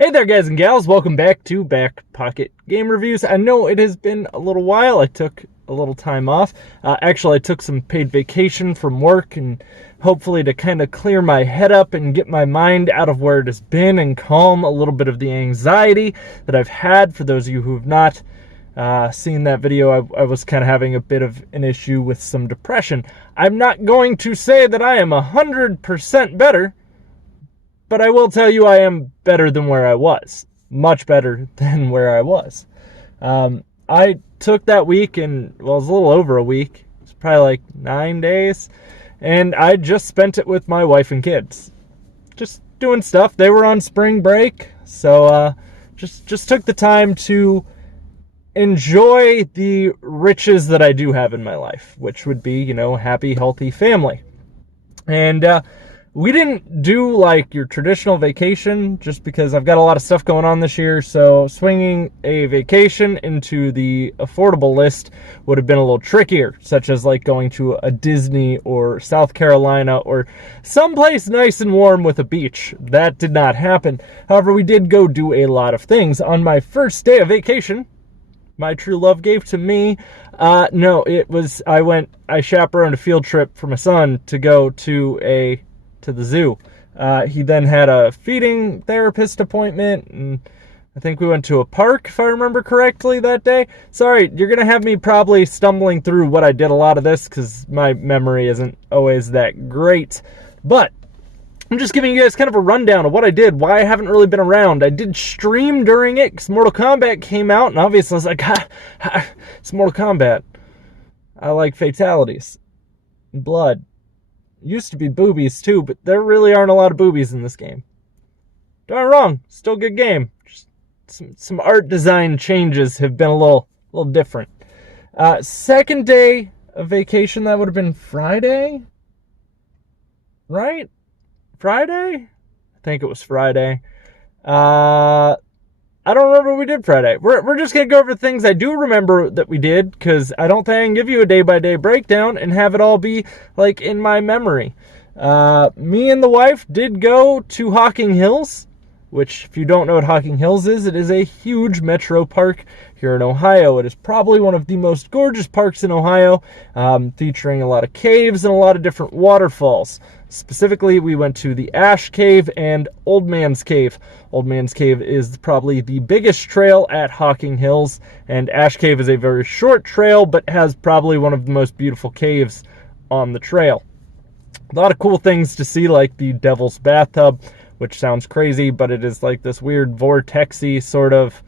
Hey there, guys and gals. Welcome back to Back Pocket Game Reviews. I know it has been a little while. I took a little time off. Actually, I took some paid vacation from work and hopefully to kind of clear my head up and get my mind out of where it has been and calm a little bit of the anxiety that I've had. For those of you who have not seen that video, I was kind of having a bit of an issue with some depression. I'm not going to say that I am 100% better, but I will tell you I am better than where I was. Much better than where I was. I took that week, and well, it was a little over a week. It's probably like 9 days. And I just spent it with my wife and kids. Just doing stuff. They were on spring break. So just took the time to enjoy the riches that I do have in my life, which would be, happy, healthy family. And we didn't do like your traditional vacation just because I've got a lot of stuff going on this year. So swinging a vacation into the affordable list would have been a little trickier, such as like going to a Disney or South Carolina or someplace nice and warm with a beach. That did not happen. However, we did go do a lot of things. On my first day of vacation, my true love gave to me. I chaperoned a field trip for my son to go to the zoo. He then had a feeding therapist appointment, and I think we went to a park, if I remember correctly, that day. Sorry, you're going to have me probably stumbling through what I did a lot of this, because my memory isn't always that great. But I'm just giving you guys kind of a rundown of what I did, why I haven't really been around. I did stream during it, because Mortal Kombat came out, and obviously I was like, it's Mortal Kombat. I like fatalities. Blood. Used to be boobies too, but there really aren't a lot of boobies in this game. Don't get me wrong, still a good game. Just some art design changes have been a little different. Second day of vacation, that would have been Friday, right? Friday? I think it was Friday. I don't remember what we did Friday. We're just going to go over things I do remember that we did, because I don't think I can give you a day-by-day breakdown and have it all be, like, in my memory. Me and the wife did go to Hocking Hills, which, if you don't know what Hocking Hills is, it is a huge metro park here in Ohio. It is probably one of the most gorgeous parks in Ohio, featuring a lot of caves and a lot of different waterfalls. Specifically, we went to the Ash Cave and Old Man's Cave. Old Man's Cave is probably the biggest trail at Hocking Hills, and Ash Cave is a very short trail, but has probably one of the most beautiful caves on the trail. A lot of cool things to see, like the Devil's Bathtub, which sounds crazy, but it is like this weird vortexy sort of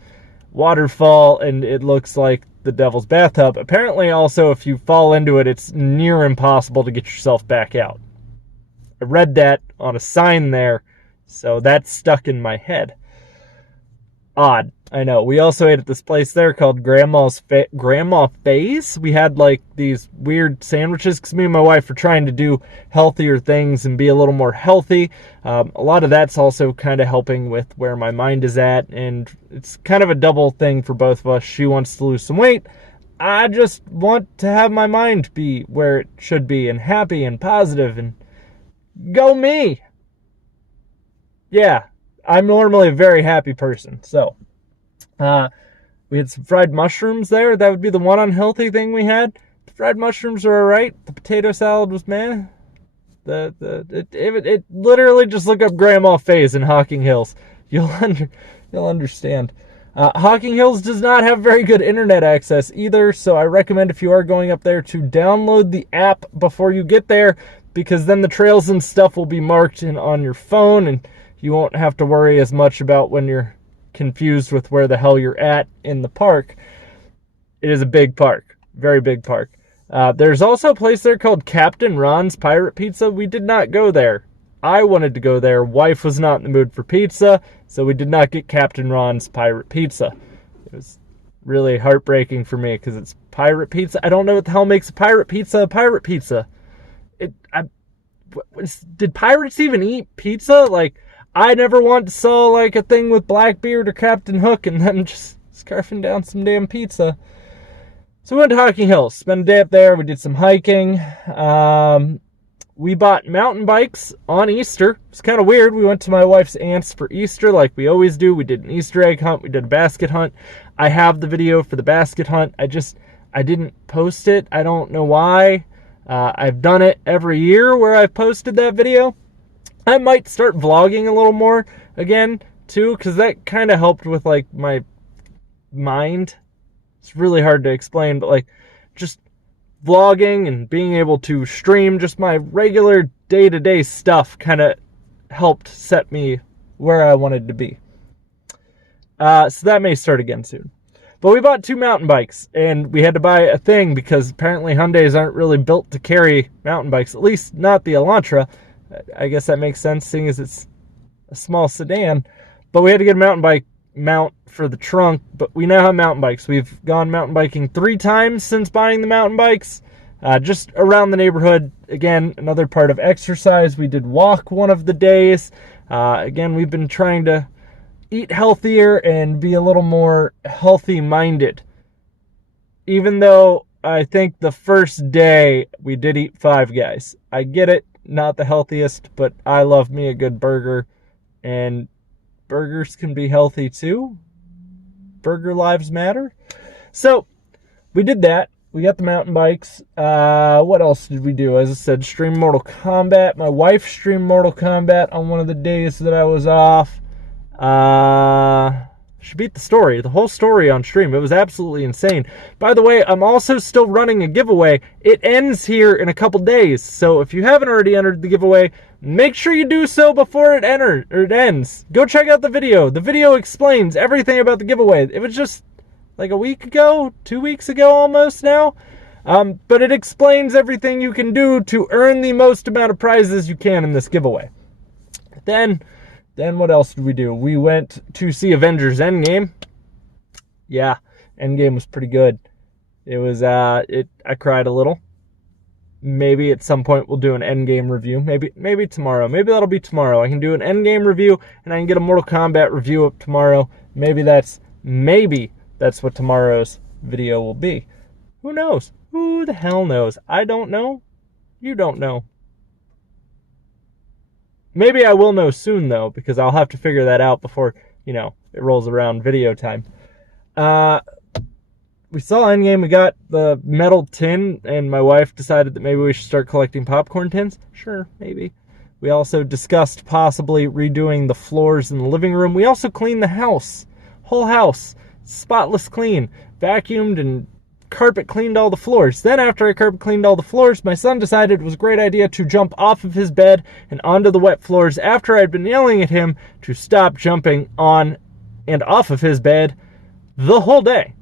waterfall, and it looks like the Devil's Bathtub. Apparently, also, if you fall into it, it's near impossible to get yourself back out. I read that on a sign there, so that's stuck in my head. Odd, I know. We also ate at this place there called Grandma Faye's. We had like these weird sandwiches because me and my wife are trying to do healthier things and be a little more healthy. A lot of that's also kind of helping with where my mind is at, and it's kind of a double thing for both of us. She wants to lose some weight. I just want to have my mind be where it should be and happy and positive and go me. Yeah, I'm normally a very happy person. So, we had some fried mushrooms there. That would be the one unhealthy thing we had. The fried mushrooms are alright. The potato salad was meh. It literally just look up Grandma Faye's in Hocking Hills. You'll understand. Hocking Hills does not have very good internet access either, so I recommend if you are going up there to download the app before you get there, because then the trails and stuff will be marked on your phone, and you won't have to worry as much about when you're confused with where the hell you're at in the park. It is a big park. Very big park. There's also a place there called Captain Ron's Pirate Pizza. We did not go there. I wanted to go there. Wife was not in the mood for pizza, so we did not get Captain Ron's Pirate Pizza. It was really heartbreaking for me because it's pirate pizza. I don't know what the hell makes a pirate pizza a pirate pizza. Did pirates even eat pizza? Like, I never once saw like a thing with Blackbeard or Captain Hook and them just scarfing down some damn pizza. So we went to Hocking Hills, spent a day up there. We did some hiking. we bought mountain bikes on Easter. It's kind of weird. We went to my wife's aunt's for Easter like we always do. We did an Easter egg hunt. We did a basket hunt. I have the video for the basket hunt. I didn't post it. I don't know why. I've done it every year where I've posted that video. I might start vlogging a little more again too, because that kind of helped with like my mind. It's really hard to explain, but like just vlogging and being able to stream just my regular day-to-day stuff kind of helped set me where I wanted to be. So that may start again soon. But we bought 2 mountain bikes, and we had to buy a thing because apparently Hyundais aren't really built to carry mountain bikes, at least not the Elantra. I guess that makes sense, seeing as it's a small sedan. But we had to get a mountain bike mount for the trunk, but we now have mountain bikes. We've gone mountain biking 3 times since buying the mountain bikes, just around the neighborhood. Again, another part of exercise. We did walk one of the days. Again, we've been trying to eat healthier and be a little more healthy-minded. Even though I think the first day we did eat Five Guys. I get it, not the healthiest, but I love me a good burger, and burgers can be healthy too. Burger lives matter. So we did that. We got the mountain bikes. What else did we do? As I said, stream Mortal Kombat. My wife streamed Mortal Kombat on one of the days that I was off. She beat the whole story on stream. It was absolutely insane. By the way, I'm also still running a giveaway. It ends here in a couple days. So if you haven't already entered the giveaway, make sure you do so before it ends. Go check out the video. The video explains everything about the giveaway. It was just like a week ago, 2 weeks ago almost now. But it explains everything you can do to earn the most amount of prizes you can in this giveaway. Then what else did we do? We went to see Avengers Endgame. Yeah, Endgame was pretty good. It was, I cried a little. Maybe at some point we'll do an Endgame review. Maybe tomorrow. Maybe that'll be tomorrow. I can do an Endgame review, and I can get a Mortal Kombat review up tomorrow. Maybe that's what tomorrow's video will be. Who knows? Who the hell knows? I don't know. You don't know. Maybe I will know soon, though, because I'll have to figure that out before, it rolls around video time. We saw Endgame. We got the metal tin, and my wife decided that maybe we should start collecting popcorn tins. Sure, maybe. We also discussed possibly redoing the floors in the living room. We also cleaned the house. Whole house. Spotless clean. Vacuumed and carpet cleaned all the floors. Then after I carpet cleaned all the floors, my son decided it was a great idea to jump off of his bed and onto the wet floors after I'd been yelling at him to stop jumping on and off of his bed the whole day.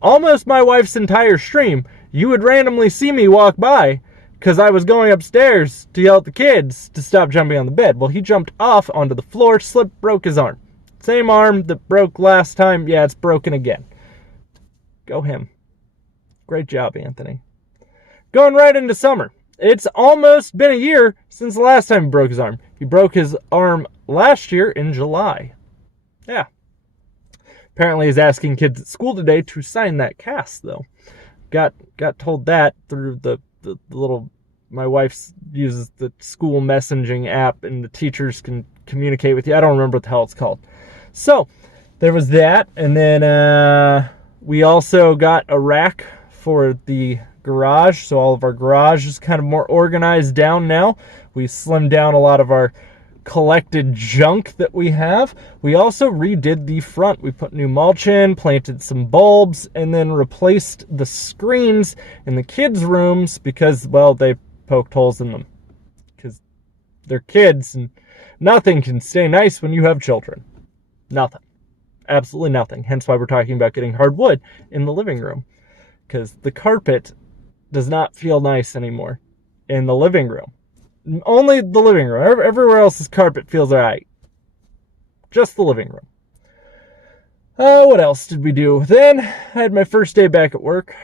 Almost my wife's entire stream, you would randomly see me walk by because I was going upstairs to yell at the kids to stop jumping on the bed. Well, he jumped off onto the floor, slipped, broke his arm. Same arm that broke last time. Yeah, it's broken again. Go him. Great job, Anthony. Going right into summer. It's almost been a year since the last time he broke his arm. He broke his arm last year in July. Yeah. Apparently he's asking kids at school today to sign that cast, though. Got told that through the little... My wife uses the school messaging app, and the teachers can communicate with you. I don't remember what the hell it's called. So, there was that. And then we also got a rack for the garage, so all of our garage is kind of more organized down now. We slimmed down a lot of our collected junk that we have. We also redid the front. We put new mulch in, planted some bulbs, and then replaced the screens in the kids' rooms because, well, they poked holes in them because they're kids, and nothing can stay nice when you have children. Nothing. Absolutely nothing. Hence why we're talking about getting hardwood in the living room, because the carpet does not feel nice anymore in the living room. Only the living room. Everywhere else's carpet feels alright. Just the living room. What else did we do? Then I had my first day back at work.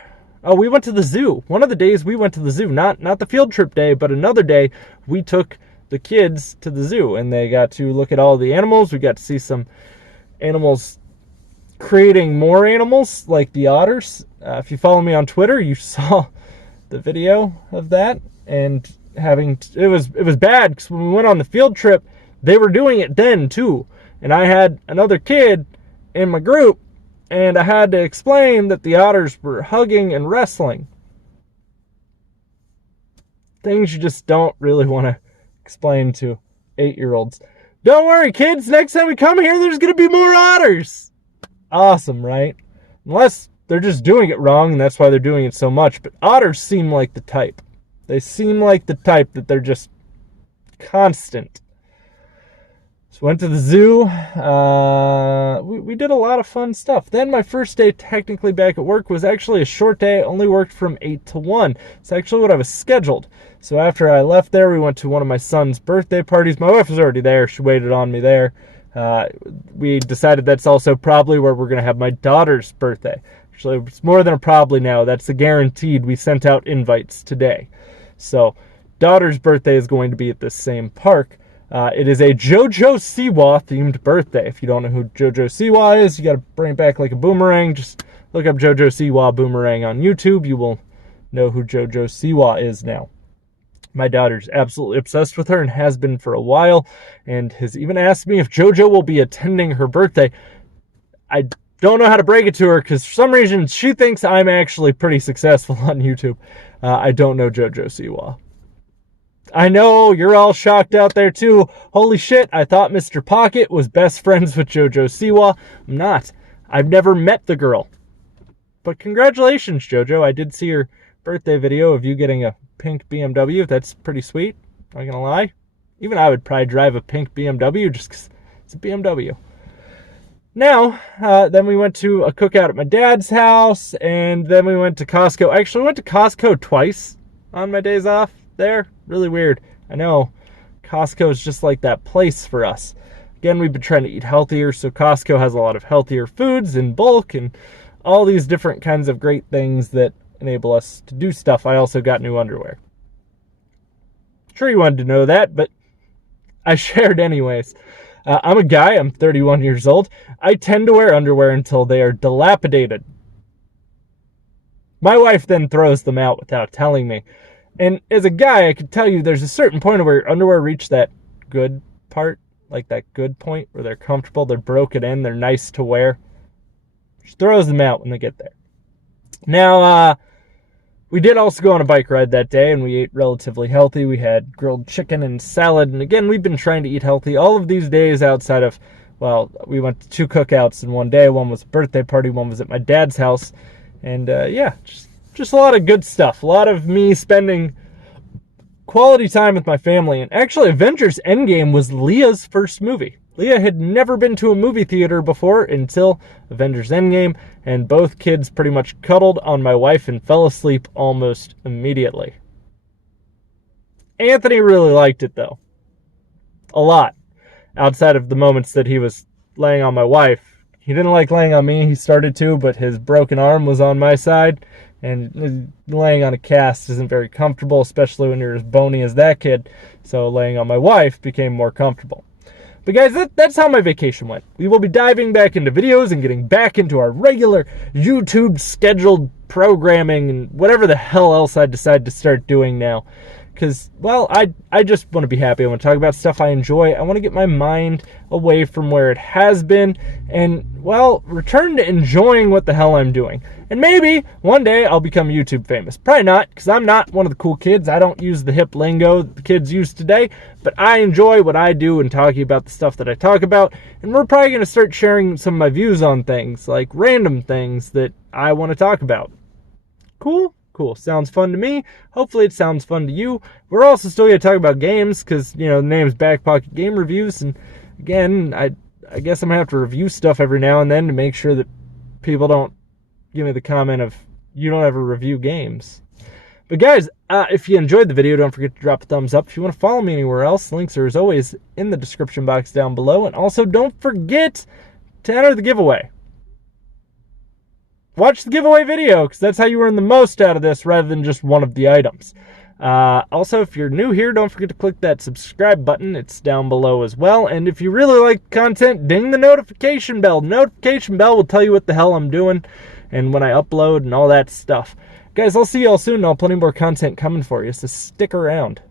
Oh, we went to the zoo. One of the days we went to the zoo. Not the field trip day, but another day we took the kids to the zoo, and they got to look at all the animals. We got to see some animals creating more animals, like the otters. If you follow me on Twitter, you saw the video of that. And it was bad because when we went on the field trip, they were doing it then too. And I had another kid in my group, and I had to explain that the otters were hugging and wrestling. Things you just don't really want to explain to 8-year-olds. Don't worry, kids, next time we come here, there's going to be more otters. Awesome, right? Unless they're just doing it wrong, and that's why they're doing it so much. But otters seem like the type. They seem like the type that they're just constant. So went to the zoo. We did a lot of fun stuff. Then my first day technically back at work was actually a short day. I only worked from 8 to 1. It's actually what I was scheduled. So after I left there, we went to one of my son's birthday parties. My wife was already there. She waited on me there. We decided that's also probably where we're going to have my daughter's birthday. Actually, it's more than a probably now. That's a guaranteed. We sent out invites today. So daughter's birthday is going to be at this same park. It is a JoJo Siwa themed birthday. If you don't know who JoJo Siwa is, you got to bring it back like a boomerang. Just look up JoJo Siwa boomerang on YouTube. You will know who JoJo Siwa is now. My daughter's absolutely obsessed with her and has been for a while, and has even asked me if JoJo will be attending her birthday. I don't know how to break it to her because for some reason she thinks I'm actually pretty successful on YouTube. I don't know JoJo Siwa. I know you're all shocked out there too. Holy shit, I thought Mr. Pocket was best friends with JoJo Siwa. I'm not. I've never met the girl. But congratulations, JoJo. I did see your birthday video of you getting a pink BMW. That's pretty sweet. Not gonna lie. Even I would probably drive a pink BMW just because it's a BMW. Now, then we went to a cookout at my dad's house, and then we went to Costco. I actually went to Costco twice on my days off there. Really weird. I know. Costco is just like that place for us. Again, we've been trying to eat healthier, so Costco has a lot of healthier foods in bulk and all these different kinds of great things that enable us to do stuff. I also got new underwear. Sure you wanted to know that, but I shared anyways. I'm a guy. I'm 31 years old. I tend to wear underwear until they are dilapidated. My wife then throws them out without telling me. And as a guy, I could tell you there's a certain point where your underwear reach that good part, like that good point where they're comfortable, they're broken in, they're nice to wear. She throws them out when they get there. Now, we did also go on a bike ride that day, and we ate relatively healthy. We had grilled chicken and salad, and again, we've been trying to eat healthy all of these days outside of, well, we went to 2 cookouts in one day. One was a birthday party, one was at my dad's house, and yeah, just a lot of good stuff. A lot of me spending quality time with my family. And actually, Avengers Endgame was Leah's first movie. Leah had never been to a movie theater before until Avengers Endgame, and both kids pretty much cuddled on my wife and fell asleep almost immediately. Anthony really liked it, though. A lot. Outside of the moments that he was laying on my wife. He didn't like laying on me. He started to, but his broken arm was on my side. And laying on a cast isn't very comfortable, especially when you're as bony as that kid. So laying on my wife became more comfortable. But guys, that's how my vacation went. We will be diving back into videos and getting back into our regular YouTube scheduled programming and whatever the hell else I decide to start doing now. Because, well, I just want to be happy. I want to talk about stuff I enjoy. I want to get my mind away from where it has been and, well, return to enjoying what the hell I'm doing. And maybe one day I'll become YouTube famous. Probably not, because I'm not one of the cool kids. I don't use the hip lingo the kids use today. But I enjoy what I do and talking about the stuff that I talk about. And we're probably going to start sharing some of my views on things, like random things that I want to talk about. Cool? Cool. Sounds fun to me. Hopefully it sounds fun to you. We're also still going to talk about games because, you know, the name's BackPocketGameReviews. And again, I guess I'm going to have to review stuff every now and then to make sure that people don't give me the comment of, you don't ever review games. But guys, if you enjoyed the video, don't forget to drop a thumbs up. If you want to follow me anywhere else, links are as always in the description box down below. And also don't forget to enter the giveaway. Watch the giveaway video, because that's how you earn the most out of this rather than just one of the items. Also, if you're new here, don't forget to click that subscribe button. It's down below as well. And if you really like the content, ding the notification bell. The notification bell will tell you what the hell I'm doing and when I upload and all that stuff. Guys, I'll see you all soon. I'll have plenty more content coming for you, so stick around.